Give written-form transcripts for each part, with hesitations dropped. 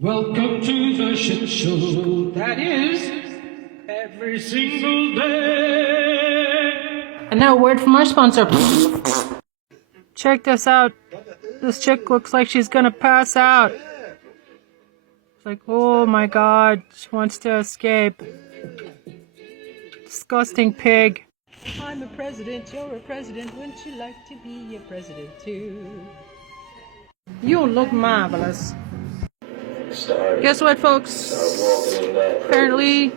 Welcome to the shit show that is every single day. And now a word from our sponsor. Check this out. This chick looks like she's gonna pass out. It's like, oh my god, she wants to escape. Disgusting pig. I'm a president, you're a president, wouldn't you like to be a president too? You look marvelous. Guess what, folks? Apparently,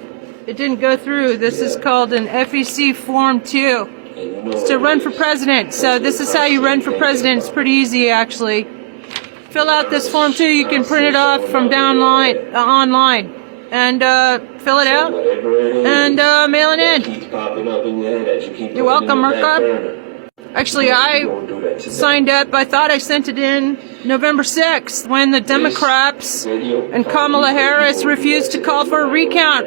it didn't go through. This is called an FEC Form 2. It's to run for president. So this is how you run for president. It's pretty easy, actually. Fill out this Form 2. You can print it off from online, and fill it out and mail it in. You're welcome, Merca. Actually, I signed up. I thought I sent it in November 6th when the Democrats and Kamala Harris refused to call for a recount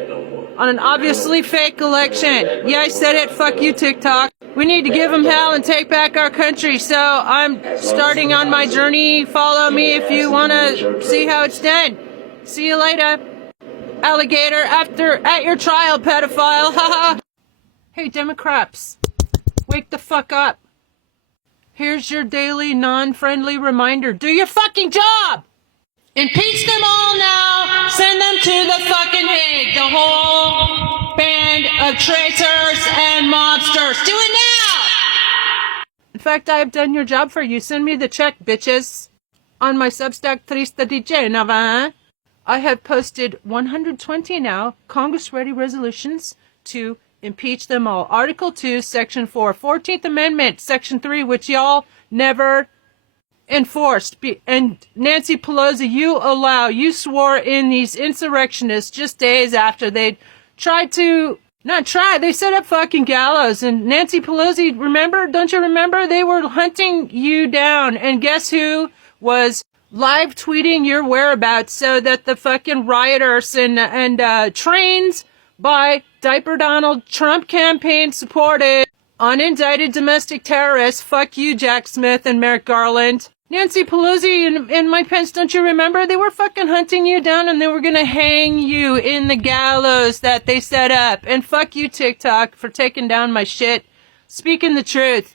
on an obviously fake election. Yeah, I said it. Fuck you, TikTok. We need to give them hell and take back our country. So I'm starting on my journey. Follow me if you want to see how it's done. See you later, alligator. At your trial, pedophile. Haha. Hey, Democrats, wake the fuck up. Here's your daily non-friendly reminder. Do your fucking job! Impeach them all now. Send them to the fucking Hague. The whole band of traitors and mobsters. Do it now! In fact, I have done your job for you. Send me the check, bitches. On my Substack, Trista di Genova, I have posted 120 now Congress-ready resolutions to impeach them all. Article 2, Section 4, 14th Amendment, Section 3, which y'all never enforced. And Nancy Pelosi, you swore in these insurrectionists just days after they they set up fucking gallows. And Nancy Pelosi, don't you remember? They were hunting you down. And guess who was live tweeting your whereabouts so that the fucking rioters and trains by Diaper Donald Trump campaign supported unindicted domestic terrorists. Fuck you, Jack Smith and Merrick Garland. Nancy Pelosi and Mike Pence, don't you remember? They were fucking hunting you down and they were gonna hang you in the gallows that they set up. And fuck you, TikTok, for taking down my shit. Speaking the truth.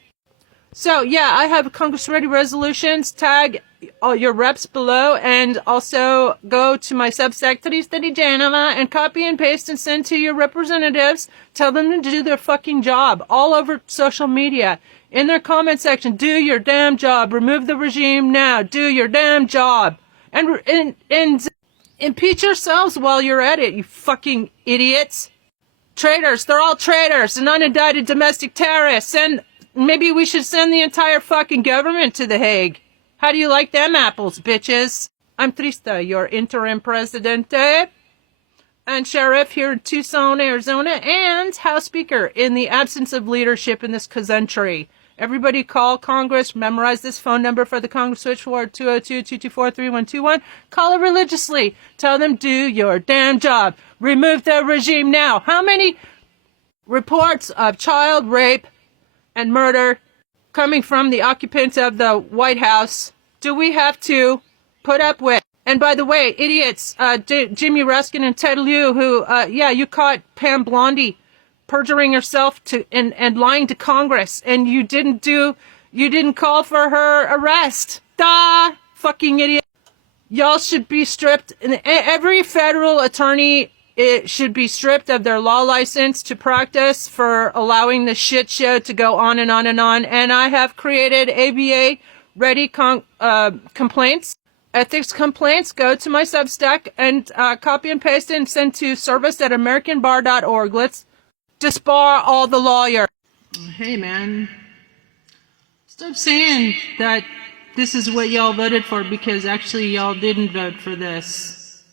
So, yeah, I have Congress-ready resolutions. Tag all your reps below and also go to my Substack, Trista di Genova, and copy and paste and send to your representatives. Tell them to do their fucking job all over social media. In their comment section, do your damn job. Remove the regime now. Do your damn job. And impeach yourselves while you're at it, you fucking idiots. Traitors. They're all traitors and unindicted domestic terrorists. And maybe we should send the entire fucking government to the Hague. How do you like them apples, bitches? I'm Trista, your interim presidente and sheriff here in Tucson, Arizona, and House Speaker in the absence of leadership in this country. Everybody call Congress. Memorize this phone number for the Congress switchboard, 202-224-3121. Call it religiously. Tell them, do your damn job. Remove the regime now. How many reports of child rape and murder coming from the occupants of the White House do we have to put up with? And by the way, idiots, Jimmy Ruskin and Ted Lieu, who, you caught Pam Blondie perjuring herself and lying to Congress, and you didn't call for her arrest. Duh, fucking idiot. Y'all should be stripped. Every federal attorney, it should be stripped of their law license to practice for allowing the shit show to go on and on and on. And I have created ABA-ready complaints, ethics complaints. Go to my Substack and copy and paste it and send to service@americanbar.org. Let's disbar all the lawyers. Hey, man. Stop saying that this is what y'all voted for, because actually y'all didn't vote for this.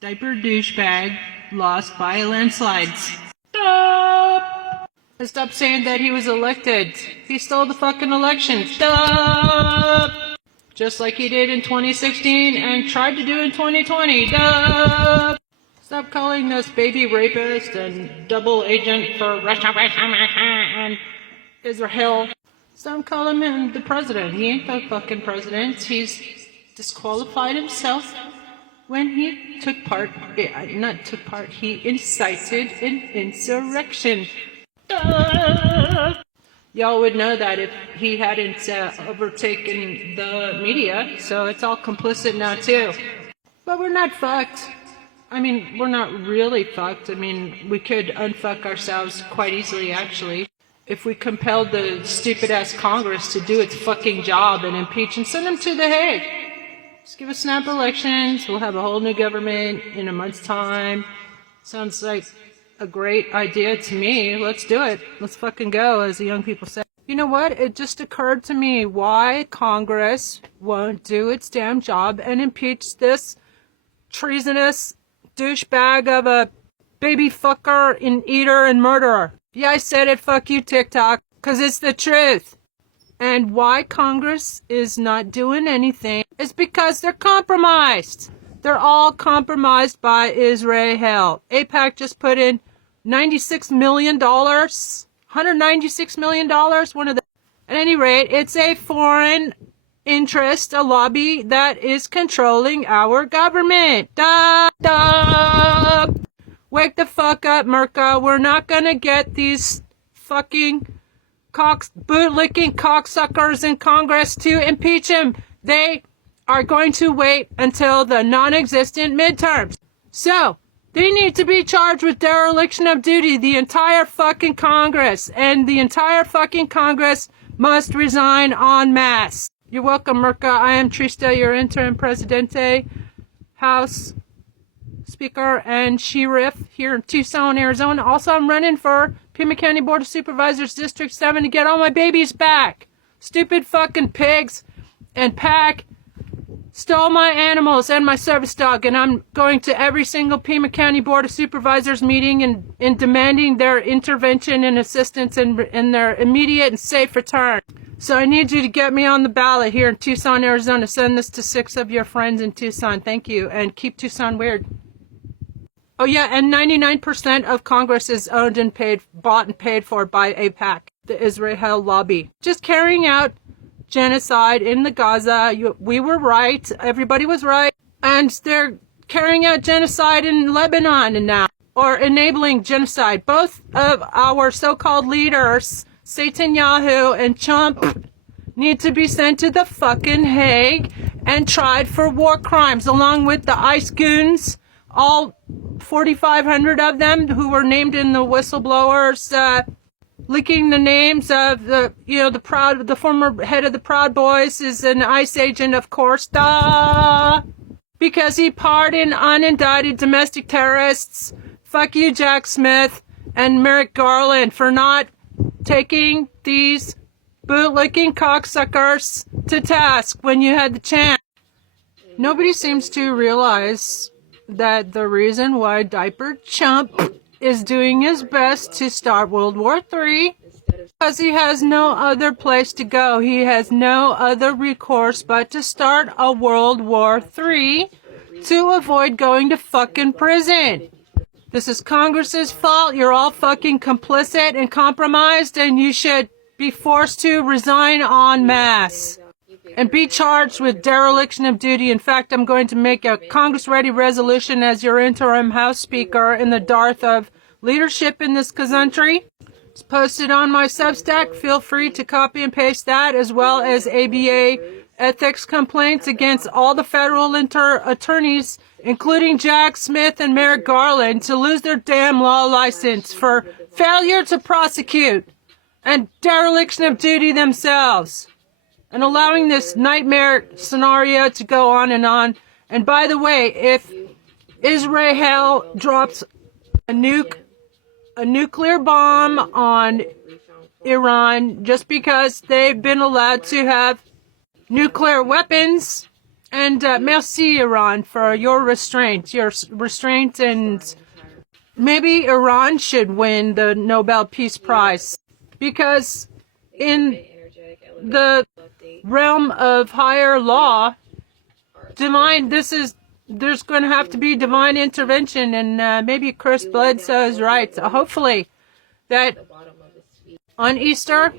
Diaper douchebag lost by a landslide. Stop! Stop saying that he was elected. He stole the fucking election. Stop! Just like he did in 2016 and tried to do in 2020. Stop! Stop calling us baby rapist and double agent for Russia and Israel. Stop calling him the president. He ain't the fucking president. He's disqualified himself when he took part, not took part, he incited an insurrection. Y'all would know that if he hadn't overtaken the media, so it's all complicit now too. But we're not fucked. I mean, we're not really fucked. I mean, we could unfuck ourselves quite easily, actually, if we compelled the stupid-ass Congress to do its fucking job and impeach and send them to The Hague. Just give us snap elections. We'll have a whole new government in a month's time. Sounds like a great idea to me. Let's do it. Let's fucking go, as the young people say. You know what? It just occurred to me why Congress won't do its damn job and impeach this treasonous douchebag of a baby fucker and eater and murderer. Yeah, I said it. Fuck you, TikTok. 'Cause it's the truth. And why Congress is not doing anything is because they're compromised. They're all compromised by Israel. AIPAC just put in $96 million. $196 million. One of the... At any rate, it's a foreign interest, a lobby that is controlling our government. Da, da. Wake the fuck up, Merca. We're not gonna get these fucking boot-licking cocksuckers in Congress to impeach him. They are going to wait until the non-existent midterms. So, they need to be charged with dereliction of duty, the entire fucking Congress. And the entire fucking Congress must resign en masse. You're welcome, Merca. I am Trista, your interim presidente, House Speaker, and Sheriff here in Tucson, Arizona. Also, I'm running for Pima County Board of Supervisors, District 7 to get all my babies back. Stupid fucking pigs and PAC stole my animals and my service dog, and I'm going to every single Pima County Board of Supervisors meeting and demanding their intervention and assistance in their immediate and safe return. So I need you to get me on the ballot here in Tucson, Arizona. Send this to 6 of your friends in Tucson. Thank you. And keep Tucson weird. Oh yeah, and 99% of Congress is owned and bought and paid for by AIPAC, the Israel lobby. Just carrying out genocide in the Gaza. We were right. Everybody was right. And they're carrying out genocide in Lebanon and now, or enabling genocide. Both of our so-called leaders, Netanyahu and Trump, need to be sent to the fucking Hague and tried for war crimes, along with the ICE goons, all 4,500 of them who were named in the whistleblowers, leaking the names of the former head of the Proud Boys is an ICE agent, of course, because he pardoned unindicted domestic terrorists. Fuck you, Jack Smith and Merrick Garland, for not taking these bootlicking cocksuckers to task when you had the chance. Nobody seems to realize that the reason why Diaper Chump is doing his best to start World War III because he has no other place to go. He has no other recourse but to start a World War III to avoid going to fucking prison. This is Congress's fault. You're all fucking complicit and compromised, and you should be forced to resign en masse and be charged with dereliction of duty. In fact, I'm going to make a Congress-ready resolution as your interim House Speaker in the dearth of leadership in this country. It's posted on my Substack. Feel free to copy and paste that, as well as ABA ethics complaints against all the federal attorneys, including Jack Smith and Merrick Garland, to lose their damn law license for failure to prosecute and dereliction of duty themselves, and allowing this nightmare scenario to go on and on. And by the way, if Israel drops a nuclear bomb on Iran just because they've been allowed to have nuclear weapons, and merci, Iran, for your restraint, and maybe Iran should win the Nobel Peace Prize, because in the realm of higher law, there's going to have to be divine intervention, and maybe Chris Bledsoe is right. Hopefully that on Easter,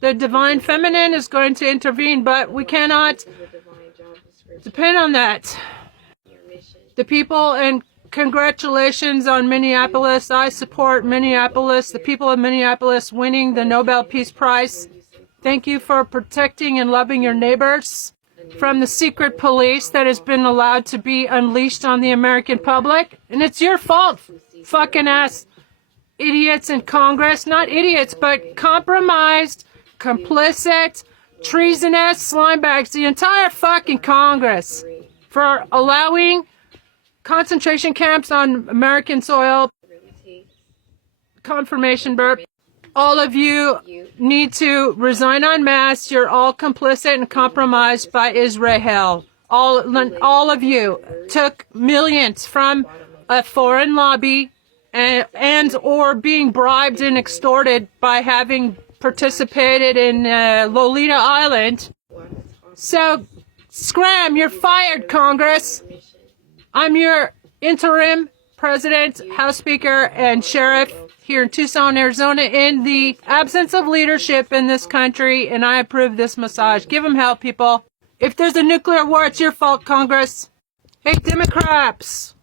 the divine feminine is going to intervene, but we cannot depend on that. the people, and congratulations on Minneapolis. I support Minneapolis, the people of Minneapolis winning the Nobel Peace Prize. Thank you for protecting and loving your neighbors from the secret police that has been allowed to be unleashed on the American public. And it's your fault, fucking ass idiots in Congress. Not idiots, but compromised, complicit, treasonous slimebags, the entire fucking Congress, for allowing concentration camps on American soil. Confirmation burp. All of you need to resign en masse. You're all complicit and compromised by Israel. All of you took millions from a foreign lobby and or being bribed and extorted by having participated in Lolita Island. So, scram, you're fired, Congress. I'm your interim president, House Speaker, and sheriff here in Tucson, Arizona, in the absence of leadership in this country, and I approve this massage. Give them help, people. If there's a nuclear war, it's your fault, Congress. Hey, Democrats.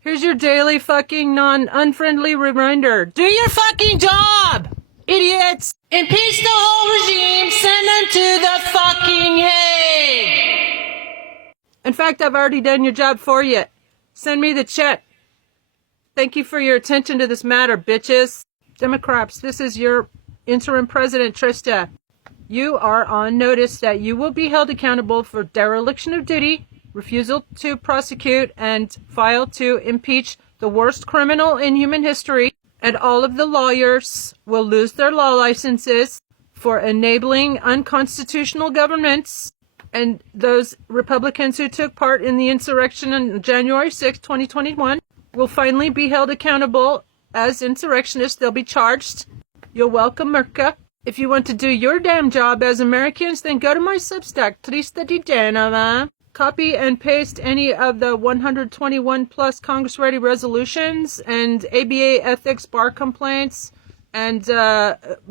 Here's your daily fucking unfriendly reminder. Do your fucking job, idiots. Impeach the whole regime. Send them to the fucking Hague. In fact, I've already done your job for you. Send me the check. Thank you for your attention to this matter, bitches. Democrats, this is your interim president, Trista. You are on notice that you will be held accountable for dereliction of duty, refusal to prosecute, and file to impeach the worst criminal in human history, and all of the lawyers will lose their law licenses for enabling unconstitutional governments, and those Republicans who took part in the insurrection on January 6, 2021, will finally be held accountable as insurrectionists. They'll be charged. You're welcome, Merca. If you want to do your damn job as Americans, then go to my Substack, Trista Di Genova. Copy and paste any of the 121 plus Congress-ready resolutions and ABA ethics bar complaints, and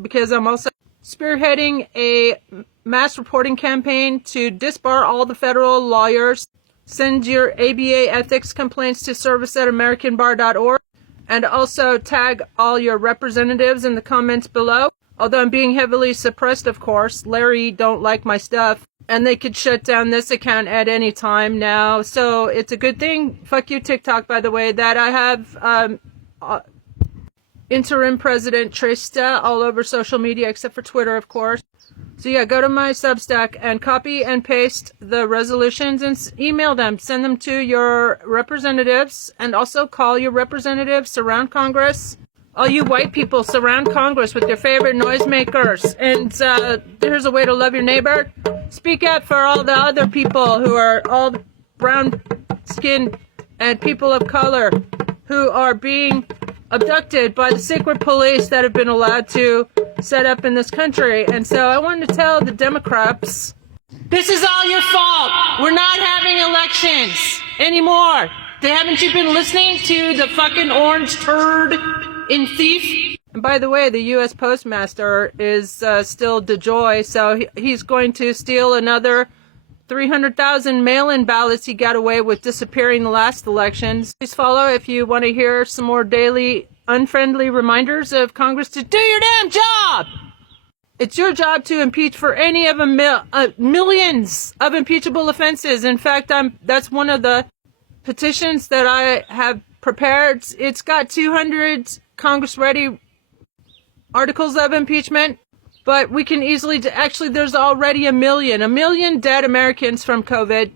because I'm also spearheading a mass reporting campaign to disbar all the federal lawyers. Send your ABA ethics complaints to service@americanbar.org, and also tag all your representatives in the comments below. Although I'm being heavily suppressed, of course. Larry don't like my stuff, and they could shut down this account at any time now. So it's a good thing. Fuck you, TikTok, by the way, that I have interim president Trista all over social media, except for Twitter, of course. So yeah, go to my Substack and copy and paste the resolutions and email them. Send them to your representatives, and also call your representatives, surround Congress. All you white people, surround Congress with your favorite noisemakers. And here's a way to love your neighbor. Speak out for all the other people who are all brown skinned and people of color who are being abducted by the secret police that have been allowed to set up in this country. And so I wanted to tell the Democrats, this is all your fault. We're not having elections anymore. Haven't you been listening to the fucking orange turd in thief? And by the way, the U.S. Postmaster is still DeJoy, so he's going to steal another 300,000 mail-in ballots he got away with disappearing the last elections. Please follow if you want to hear some more daily unfriendly reminders of Congress to do your damn job. It's your job to impeach for any of millions of impeachable offenses. In fact, that's one of the petitions that I have prepared. It's got 200 Congress-ready articles of impeachment. But we can easily, actually, there's already a million dead Americans from COVID.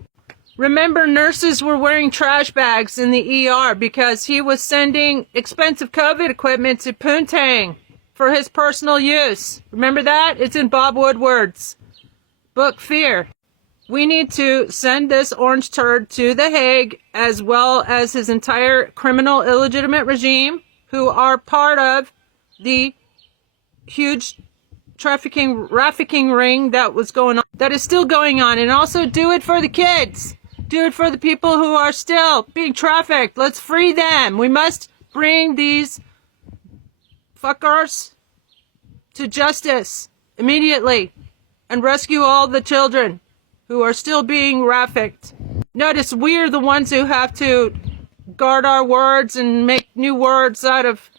Remember, nurses were wearing trash bags in the ER because he was sending expensive COVID equipment to Poontang for his personal use. Remember that? It's in Bob Woodward's book, Fear. We need to send this orange turd to the Hague, as well as his entire criminal, illegitimate regime, who are part of the huge trafficking ring that was going on, that is still going on. And also do it for the kids. Do it for the people who are still being trafficked. Let's free them. We must bring these fuckers to justice immediately and rescue all the children who are still being trafficked. Notice we're the ones who have to guard our words and make new words out of,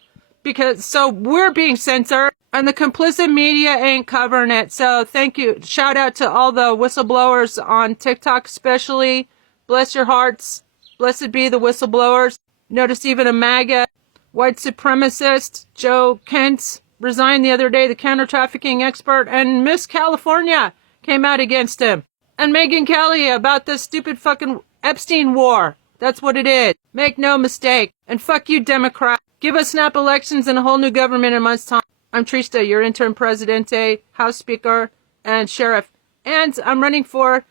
so we're being censored and the complicit media ain't covering it. So thank you. Shout out to all the whistleblowers on TikTok especially. Bless your hearts. Blessed be the whistleblowers. Notice even a MAGA white supremacist, Joe Kent, resigned the other day, the counter-trafficking expert, and Miss California came out against him. And Megyn Kelly about this stupid fucking Epstein war. That's what it is. Make no mistake. And fuck you, Democrat. Give us snap elections and a whole new government in a month's time. I'm Trista, your interim presidente, House Speaker, and Sheriff. And I'm running for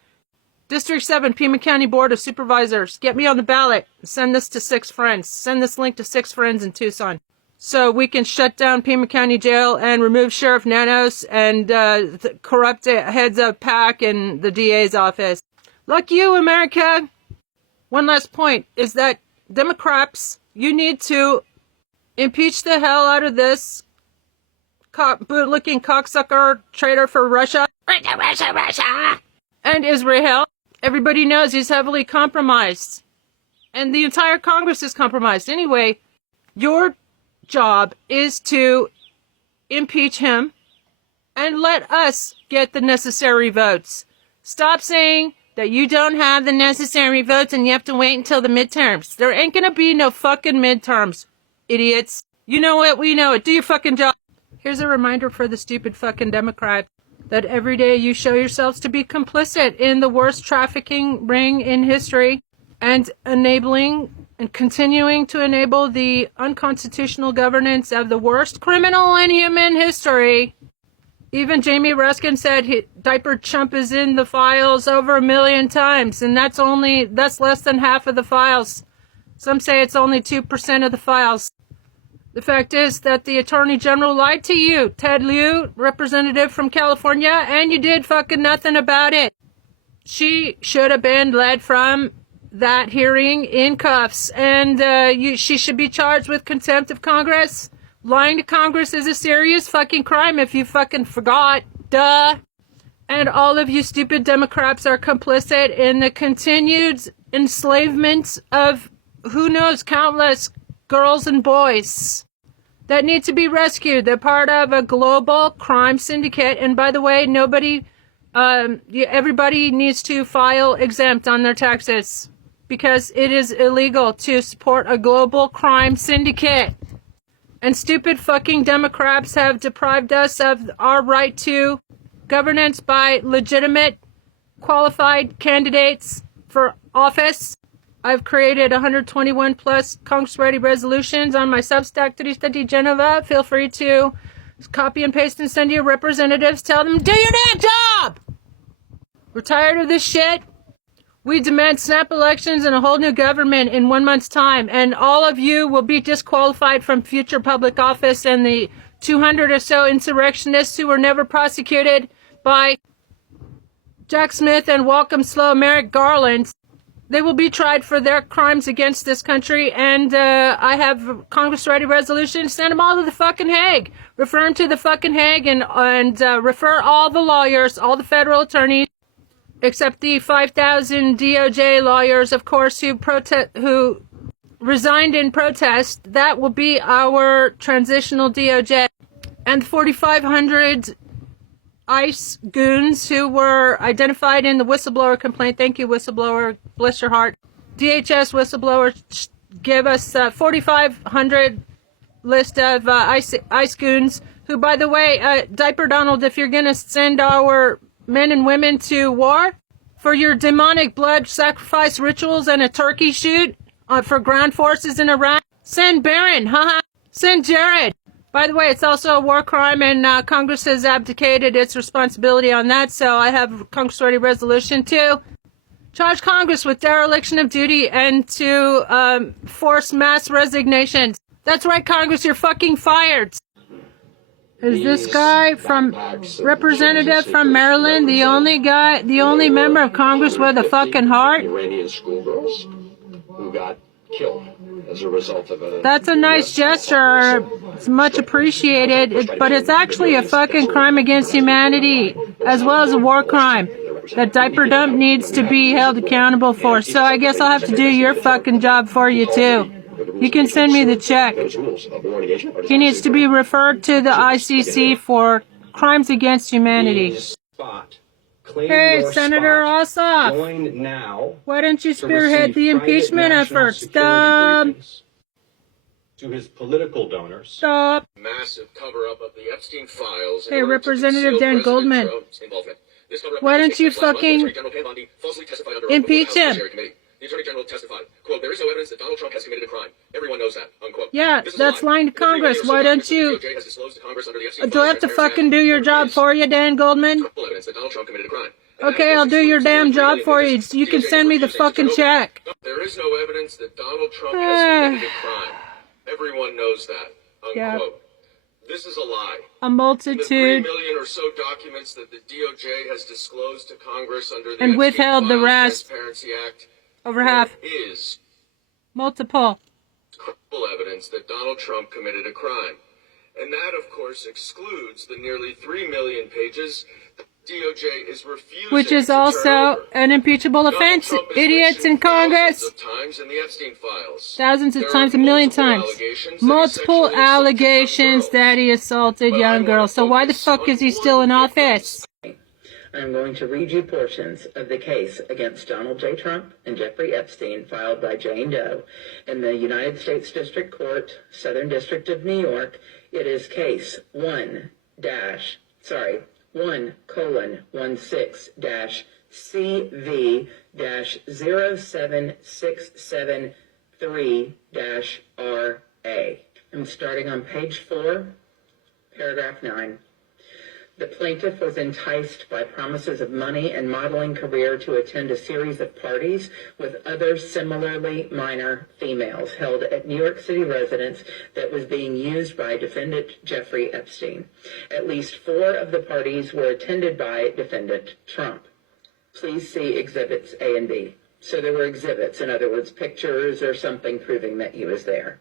District 7, Pima County Board of Supervisors. Get me on the ballot. Send this to 6 friends. Send this link to 6 friends in Tucson. So we can shut down Pima County Jail and remove Sheriff Nanos and the corrupt heads of PAC and the DA's office. Luck you, America. One last point is that Democrats, you need to impeach the hell out of this boot-licking cocksucker traitor for Russia. Russia! And Israel. Everybody knows he's heavily compromised. And the entire Congress is compromised. Anyway, your job is to impeach him and let us get the necessary votes. Stop saying that you don't have the necessary votes and you have to wait until the midterms. There ain't gonna be no fucking midterms, idiots. You know it, we know it. Do your fucking job. Here's a reminder for the stupid fucking Democrats that every day you show yourselves to be complicit in the worst trafficking ring in history and enabling and continuing to enable the unconstitutional governance of the worst criminal in human history. Even Jamie Ruskin said diaper chump is in the files over 1 million times, and that's less than half of the files. Some say it's only 2% of the files. The fact is that the Attorney General lied to you, Ted Lieu, representative from California, and you did fucking nothing about it. She should have been led from that hearing in cuffs, and she should be charged with contempt of Congress. Lying to Congress is a serious fucking crime if you fucking forgot. Duh. And all of you stupid Democrats are complicit in the continued enslavement of who knows countless girls and boys that need to be rescued. They're part of a global crime syndicate. And by the way, everybody needs to file exempt on their taxes because it is illegal to support a global crime syndicate. And stupid fucking Democrats have deprived us of our right to governance by legitimate, qualified candidates for office. I've created 121 plus Congress-ready resolutions on my Substack, Trista Di Genova. Feel free to copy and paste and send your representatives. Tell them, do your damn job! We're tired of this shit. We demand snap elections and a whole new government in 1 month's time. And all of you will be disqualified from future public office. And the 200 or so insurrectionists who were never prosecuted by Jack Smith and Welcome Slow Merrick Garland, they will be tried for their crimes against this country, and I have Congress-ready resolutions. Send them all to the fucking Hague. Refer them to the fucking Hague and refer all the lawyers, all the federal attorneys, except the 5,000 DOJ lawyers, of course, who resigned in protest. That will be our transitional DOJ. And 4,500 ICE goons who were identified in the whistleblower complaint. Thank you, whistleblower. Bless your heart. DHS whistleblower give us 4,500 list of ICE goons who, by the way, Diaper Donald, if you're going to send our men and women to war for your demonic blood sacrifice rituals and a turkey shoot for ground forces in Iraq, send Barron, haha. Send Jared. By the way, it's also a war crime, and Congress has abdicated its responsibility on that, so I have Congress-ready resolution to charge Congress with dereliction of duty and to force mass resignations. That's right, Congress, you're fucking fired. Is this guy from representative from Maryland the only member of Congress with a fucking heart? Iranian schoolgirls who got killed as a result of a... That's a nice gesture. It's much appreciated, but it's actually a fucking crime against humanity, as well as a war crime. that diaper dump needs to be held accountable for. So I guess I'll have to do your fucking job for you too. You can send me the check. He needs to be referred to the ICC for crimes against humanity. Hey, Senator Ossoff. Why don't you spearhead the impeachment effort? Stop. To his political donors. Stop. Massive cover-up of the Epstein files. Hey, Representative Dan Goldman. Why don't you fucking impeach him? The Attorney General testified, quote, there is no evidence that Donald Trump has committed a crime. Everyone knows that, unquote. Yeah, that's lying to Congress. Why don't you... Do I have to fucking do your job for you, Dan Goldman? Okay, I'll do your damn job for you. You can send me the fucking check. There is no evidence that Donald Trump has committed a crime. Everyone knows that, unquote. Yeah. This is a lie. A multitude. The 3 million or so documents that the DOJ has disclosed to Congress under the and withheld the rest. Transparency Act. Over half. Is multiple credible evidence that Donald Trump committed a crime. And that, of course, excludes the nearly 3 million pages the DOJ is refusing which is also an impeachable offense. Idiots in Congress. Thousands of times, a million times. Multiple allegations that he assaulted young girls. So why the fuck is he still in office? I'm going to read you portions of the case against Donald J. Trump and Jeffrey Epstein filed by Jane Doe in the United States District Court, Southern District of New York. It is case 1-CV-CV-07673-RA. I'm starting on page 4, paragraph 9. The plaintiff was enticed by promises of money and modeling career to attend a series of parties with other similarly minor females held at New York City residence that was being used by defendant Jeffrey Epstein. At least 4 of the parties were attended by defendant Trump. Please see exhibits A and B. So there were exhibits, in other words, pictures or something proving that he was there.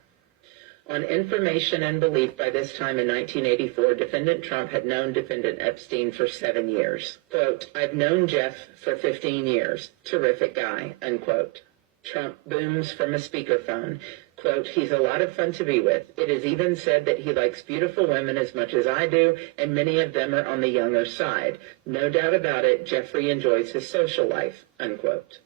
On information and belief, by this time in 1984, defendant Trump had known defendant Epstein for 7 years. Quote, I've known Jeff for 15 years. Terrific guy, unquote. Trump booms from a speakerphone. Quote, he's a lot of fun to be with. It is even said that he likes beautiful women as much as I do, and many of them are on the younger side. No doubt about it, Jeffrey enjoys his social life, unquote.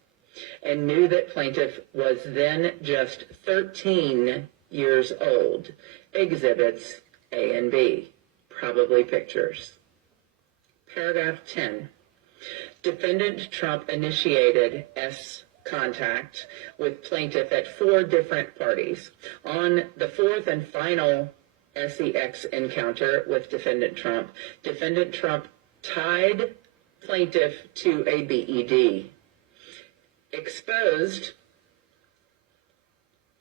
And knew that plaintiff was then just 13 years old. Exhibits A and B, probably pictures. Paragraph 10. Defendant Trump initiated contact with plaintiff at 4 different parties. On the 4th and final SEX encounter with defendant Trump tied plaintiff to a BED, exposed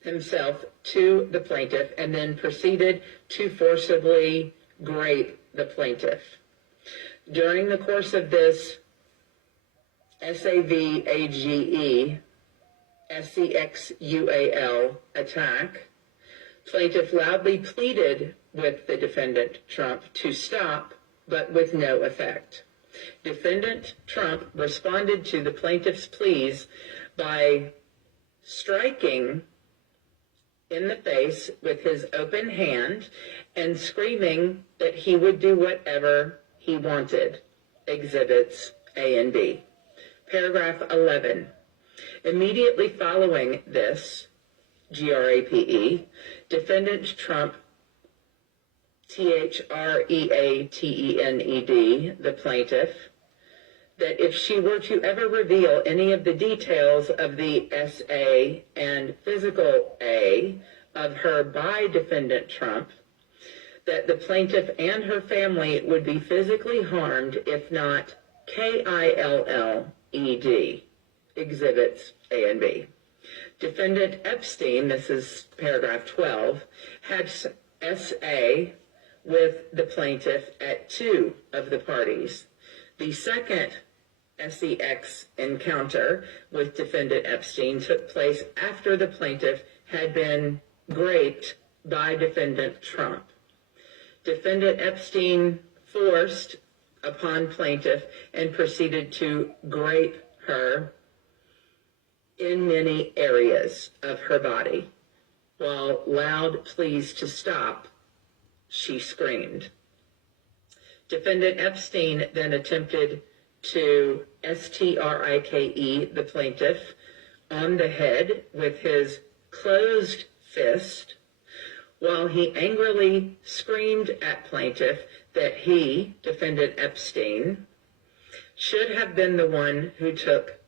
himself to the plaintiff, and then proceeded to forcibly grape the plaintiff. During the course of this SAVAGE SCXUAL attack, plaintiff loudly pleaded with the defendant Trump to stop, but with no effect. Defendant Trump responded to the plaintiff's pleas by striking in the face with his open hand and screaming that he would do whatever he wanted. Exhibits A and B. Paragraph 11. Immediately following this, GRAPE, defendant Trump, THREATENED, the plaintiff, that if she were to ever reveal any of the details of the SA and physical A of her by defendant Trump, that the plaintiff and her family would be physically harmed, if not KILLED. Exhibits A and B. Defendant Epstein, this is paragraph 12, had SA with the plaintiff at 2 of the parties. The second SEX encounter with defendant Epstein took place after the plaintiff had been graped by defendant Trump. Defendant Epstein forced upon plaintiff and proceeded to grape her in many areas of her body. While loud pleas to stop, she screamed. Defendant Epstein then attempted to strike the plaintiff on the head with his closed fist while he angrily screamed at plaintiff that he, defendant Epstein, should have been the one who took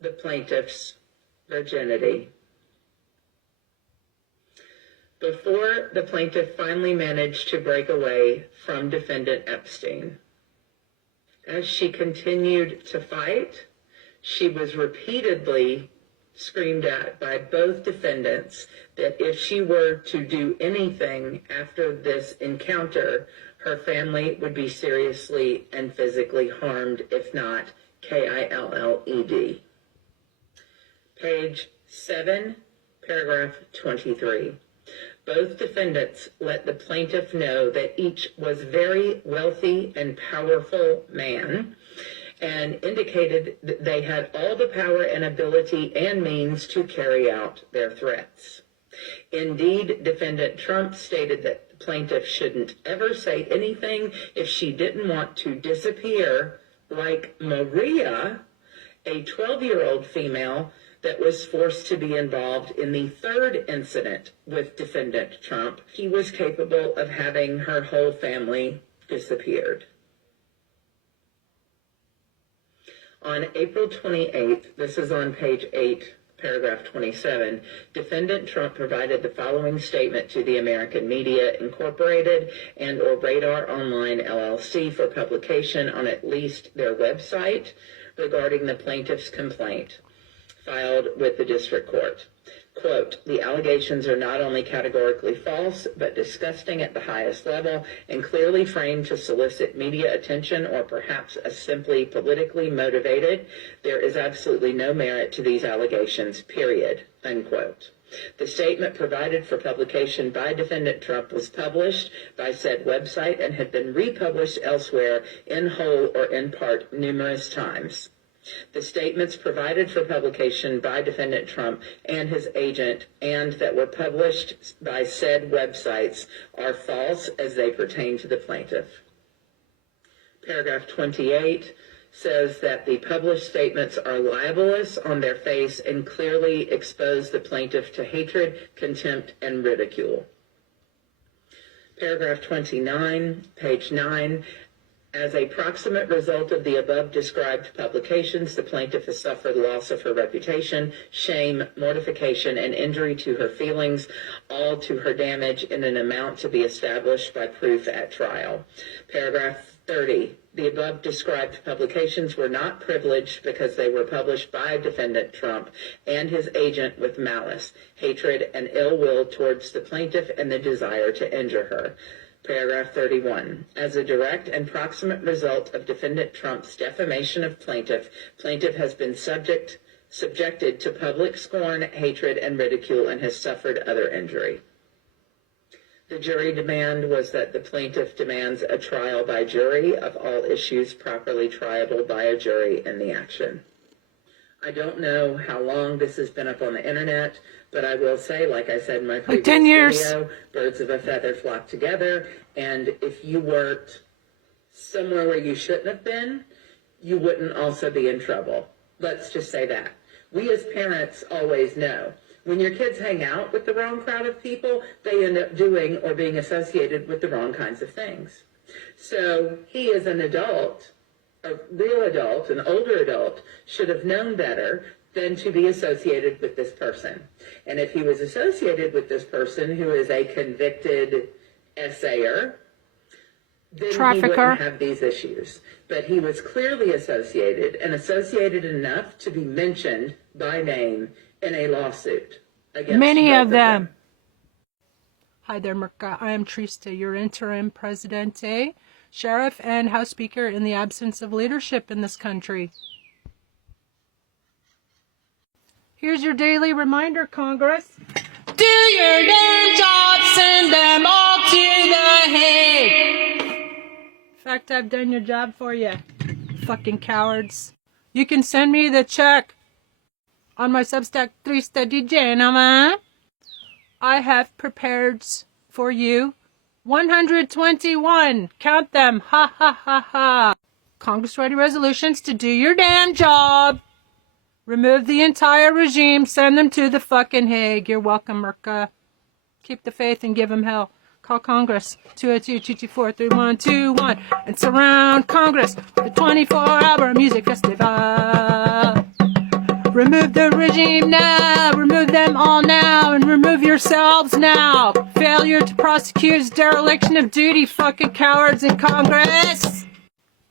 the plaintiff's virginity. Before the plaintiff finally managed to break away from defendant Epstein, as she continued to fight, she was repeatedly screamed at by both defendants that if she were to do anything after this encounter, her family would be seriously and physically harmed, if not killed. Page 7, paragraph 23. Both defendants let the plaintiff know that each was very wealthy and powerful man and indicated that they had all the power and ability and means to carry out their threats. Indeed, defendant Trump stated that the plaintiff shouldn't ever say anything if she didn't want to disappear, like Maria, a 12-year-old female that was forced to be involved in the third incident with defendant Trump. He was capable of having her whole family disappeared. On April 28th, this is on page 8, paragraph 27, defendant Trump provided the following statement to the American Media Incorporated and or Radar Online LLC for publication on at least their website regarding the plaintiff's complaint filed with the district court. Quote, the allegations are not only categorically false, but disgusting at the highest level and clearly framed to solicit media attention or perhaps as simply politically motivated. There is absolutely no merit to these allegations, period, unquote. The statement provided for publication by defendant Trump was published by said website and had been republished elsewhere in whole or in part numerous times. The statements provided for publication by defendant Trump and his agent and that were published by said websites are false as they pertain to the plaintiff. Paragraph 28 says that the published statements are libelous on their face and clearly expose the plaintiff to hatred, contempt, and ridicule. Paragraph 29, page 9, as a proximate result of the above described publications, the plaintiff has suffered loss of her reputation, shame, mortification, and injury to her feelings, all to her damage in an amount to be established by proof at trial. Paragraph 30. The above described publications were not privileged because they were published by defendant Trump and his agent with malice, hatred, and ill will towards the plaintiff and the desire to injure her. Paragraph 31. As a direct and proximate result of defendant Trump's defamation of plaintiff has been subjected to public scorn, hatred, and ridicule and has suffered other injury. The jury demand was that the plaintiff demands a trial by jury of all issues properly triable by a jury in the action. I don't know how long this has been up on the internet, but I will say, like I said in my previous 10 years. video, birds of a feather flock together, and if you worked somewhere where you shouldn't have been, you wouldn't also be in trouble. Let's just say that. We as parents always know. When your kids hang out with the wrong crowd of people, they end up doing or being associated with the wrong kinds of things. So he is an adult, a real adult, an older adult, should have known better than to be associated with this person. And if he was associated with this person who is a convicted essayer, then trafficker, he wouldn't have these issues. But he was clearly associated, and associated enough to be mentioned by name in a lawsuit against many both of them. Hi there, Merca. I am Trista, your interim presidente, sheriff, and House Speaker in the absence of leadership in this country. Here's your daily reminder, Congress. Do your damn job, send them all to the Hague. fact, I've done your job for you. Fucking cowards. You can send me the check on my Substack 3 naman. I have prepared for you 121. Count them. Ha ha ha ha. Congress-ready resolutions to do your damn job. Remove the entire regime. Send them to the fucking Hague. You're welcome, Merca. Keep the faith and give them hell. Call Congress. 202-224-3121. And surround Congress. The 24-hour music festival. Remove the regime now. Remove them all now. And remove yourselves now. Failure to prosecute is dereliction of duty. Fucking cowards in Congress.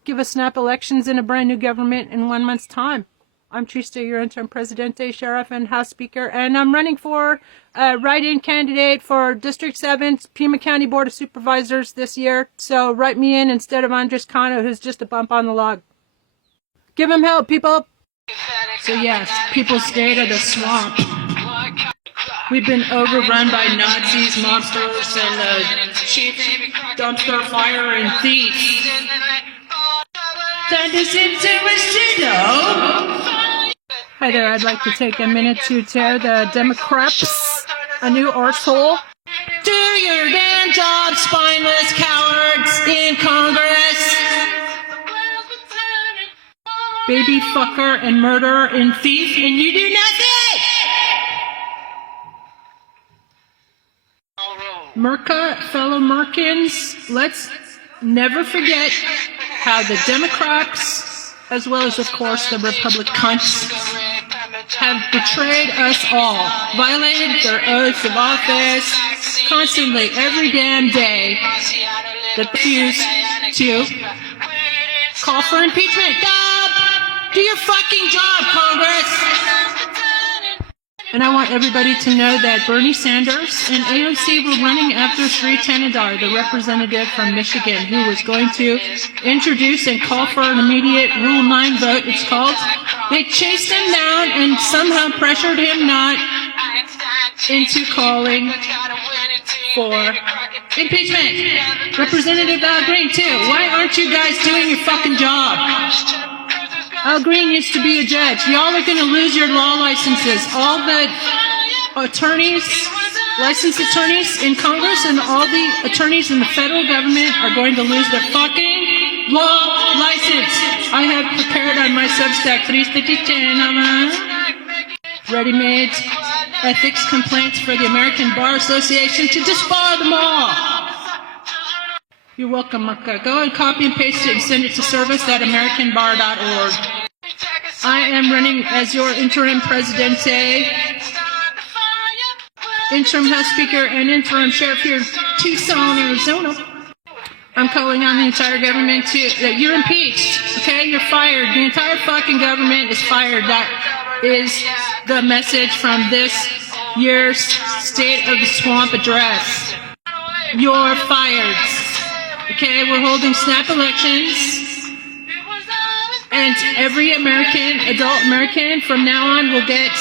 Give us snap elections and a brand new government in 1 month's time. I'm Trista, your interim presidente, sheriff, and house speaker, and I'm running for a write-in candidate for District 7, Pima County Board of Supervisors this year. So write me in instead of Andres Cano, who's just a bump on the log. Give him help, people. So yes, people stayed at the swamp. We've been overrun by Nazis, mobsters, and cheap dumpster fire and thieves. Send us into a shithole. Hi there, I'd like to take a minute to tear the Democrats a new arsehole. Do your damn job, spineless cowards in Congress. Baby fucker and murderer and thief, and you do nothing! Merca, fellow Merkins, let's never forget how the Democrats, as well as, of course, the Republicans, have betrayed us all, violated their oaths of office constantly, every damn day, that refuse to call for impeachment. Do your fucking job, Congress! And I want everybody to know that Bernie Sanders and AOC were running after Sri Thanedar, the representative from Michigan, who was going to introduce and call for an immediate Rule 9 vote, it's called. They chased him down and somehow pressured him not into calling for impeachment. Representative Al Green, too. Why aren't you guys doing your fucking job? Al Green used to be a judge. Y'all are going to lose your law licenses. All the attorneys, licensed attorneys in Congress and all the attorneys in the federal government are going to lose their fucking law license. I have prepared on my Substack 3 ready-made ethics complaints for the American Bar Association to disbar them all. You're welcome, Merca. Go and copy and paste it and send it to service@americanbar.org. I am running as your interim presidente, interim house speaker, and interim sheriff here in Tucson, Arizona. I'm calling on the entire government that you're impeached, okay? You're fired. The entire fucking government is fired. That is the message from this year's State of the Swamp address. You're fired. Okay, we're holding snap elections, and every adult American from now on will get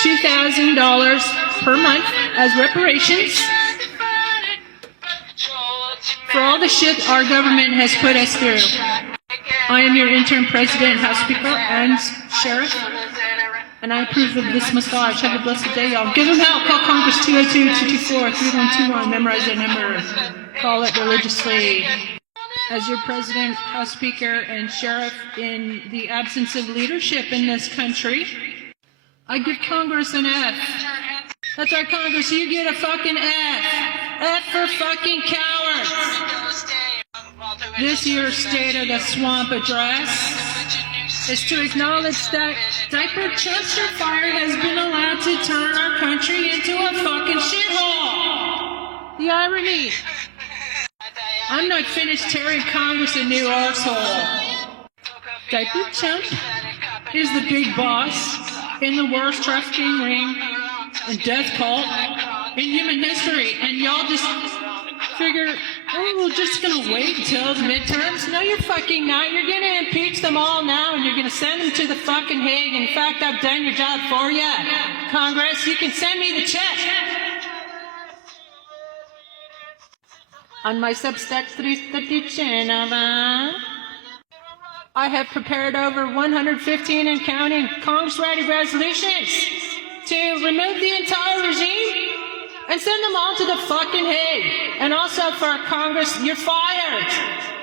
$2,000 per month as reparations for all the shit our government has put us through. I am your interim president, house speaker, and sheriff, and I approve of this massage. Have a blessed day, y'all. Give them help. Call Congress 202-224-3121. Memorize that number. Call it religiously. As your president, house speaker, and sheriff, in the absence of leadership in this country, I give Congress an F. That's right, Congress, you get a fucking F. F for fucking cowards. This year's State of the Swamp address is to acknowledge that diaper dumpster fire has been allowed to turn our country into a fucking shithole. The irony. I'm not finished tearing Congress a new arsehole. Diaper Chump is the big boss in the worst trafficking ring and death cult in human history. And y'all just figure, oh, we're just going to wait until the midterms? No, you're fucking not. You're going to impeach them all now, and you're going to send them to the fucking Hague. In fact, I've done your job for you, Congress. You can send me the check. On my Substack 330 channel, I have prepared over 115 and counting Congress-ready resolutions to remove the entire regime and send them all to the fucking Hague. And also for Congress, you're fired.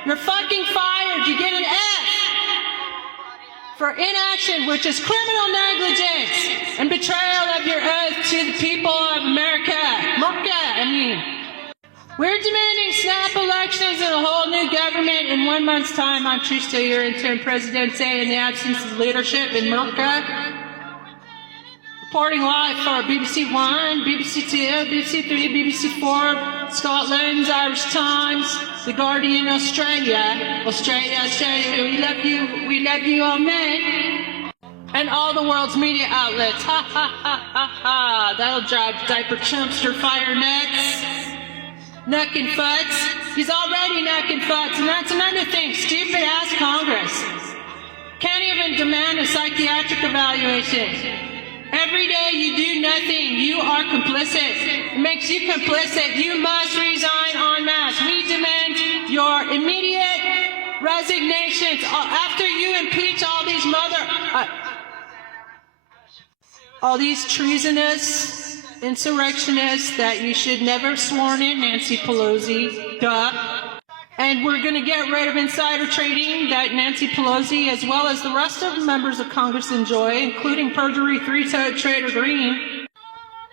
You're fucking fired. You get an F for inaction, which is criminal negligence and betrayal of your oath to the people of America. We're demanding snap elections and a whole new government in 1 month's time. I'm Trista, your interim presidente in the absence of leadership in America. Reporting live for BBC One, BBC Two, BBC Three, BBC Four, Scotland, Irish Times, The Guardian, Australia, we love you, all men, and all the world's media outlets. Ha ha ha ha ha. That'll drive diaper chumpster fire nuts. Knuckin' futs. He's already knuckin' futs, and that's another thing. Stupid ass Congress. Can't even demand a psychiatric evaluation. Every day you do nothing. You are complicit. It makes you complicit. You must resign en masse. We demand your immediate resignations after you impeach all these treasonous insurrectionists that you should never have sworn in, Nancy Pelosi. Duh. And we're going to get rid of insider trading that Nancy Pelosi, as well as the rest of the members of Congress, enjoy, including perjury, three-toed Trader Green.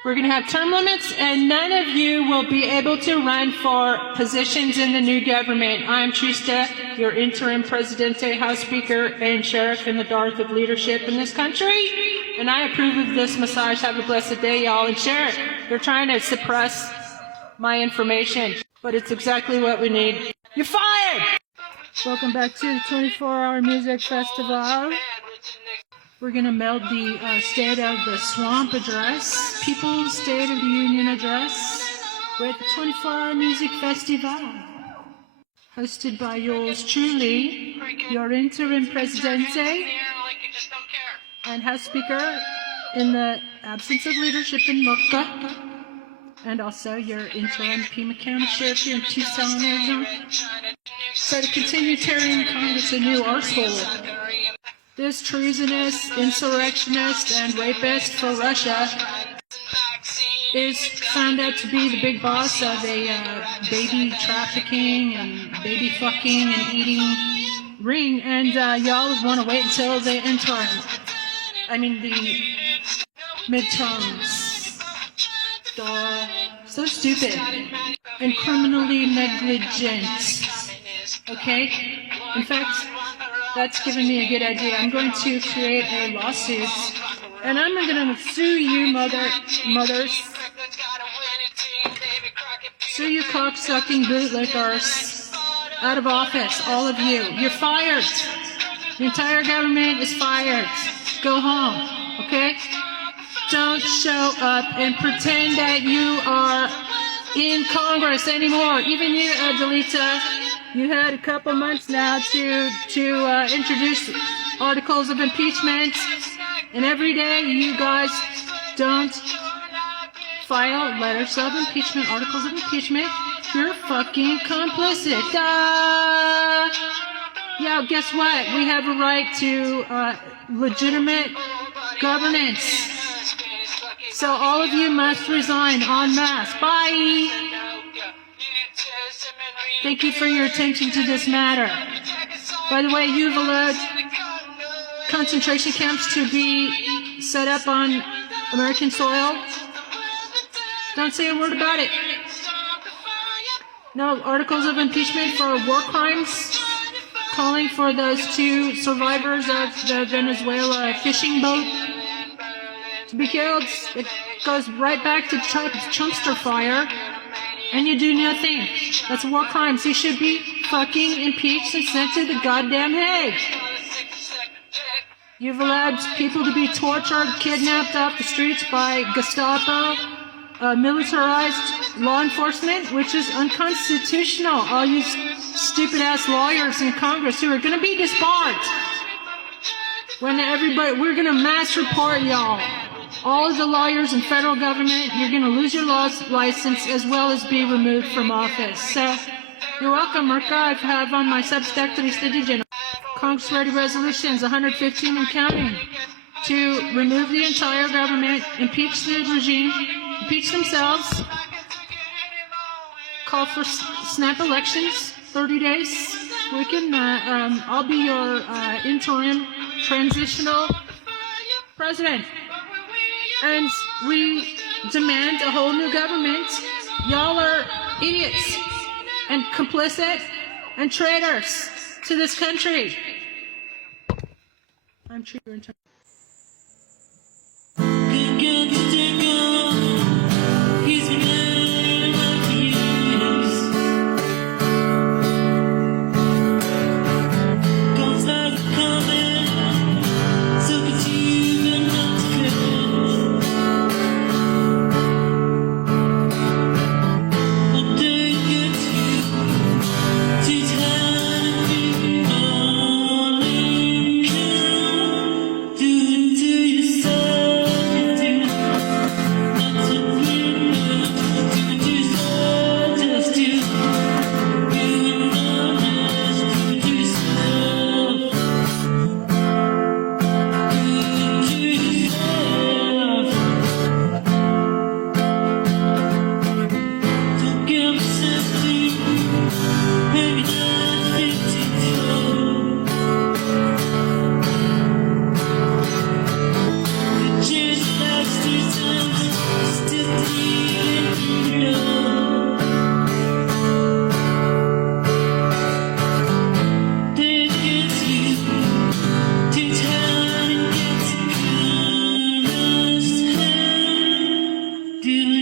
We're going to have term limits, and none of you will be able to run for positions in the new government. I'm Trista, your interim Presidente, House Speaker, and Sheriff in the Darth of leadership in this country. And I approve of this massage. Have a blessed day, y'all. And share it. They're trying to suppress my information, but it's exactly what we need. You're fired! Welcome back to the 24-Hour Music Festival. We're going to meld the State of the Swamp Address, People's State of the Union Address, with the 24-Hour Music Festival. Hosted by yours truly, your interim Presidente and House Speaker in the absence of leadership in Murka, and also your interim Pima County Sheriff here in Tucson, Arizona. So to continue tearing Congress a new arsehole. This treasonous, insurrectionist, and rapist for Russia is found out to be the big boss of a baby trafficking and baby fucking and eating ring, and y'all want to wait until the the midterms. Duh. So stupid and criminally negligent. Okay? In fact, that's given me a good idea. I'm going to create a lawsuit, and I'm going to sue you, mothers. Sue you cock-sucking bootlickers out of office, all of you. You're fired. The entire government is fired. Go home, okay? Don't show up and pretend that you are in Congress anymore. Even you, Adelita. You had a couple months now to introduce articles of impeachment, and every day you guys don't file letters of impeachment, articles of impeachment. You're fucking complicit. Yeah, guess what? We have a right to legitimate governance. So all of you must resign en masse. Bye. Thank you for your attention to this matter. By the way, you've allowed concentration camps to be set up on American soil. Don't say a word about it. No articles of impeachment for war crimes, calling for those two survivors of the Venezuela fishing boat to be killed. It goes right back to Chumpster fire. And you do nothing. That's war crimes. You should be fucking impeached and sent to the goddamn Hague. You've allowed people to be tortured, kidnapped off the streets by Gestapo, militarized law enforcement, which is unconstitutional. All you stupid-ass lawyers in Congress who are going to be disbarred. When we're going to mass report y'all. all of the lawyers in federal government. You're going to lose your license as well as be removed from office. So you're welcome, Merca. I have on my Substack Triste Digital. Congress ready resolutions 115 and counting to remove the entire government, impeach the regime, impeach themselves, call for snap elections, 30 days. We can, I'll be your interim transitional president. And we demand a whole new government. Y'all are idiots and complicit and traitors to this country. I'm trigger. Do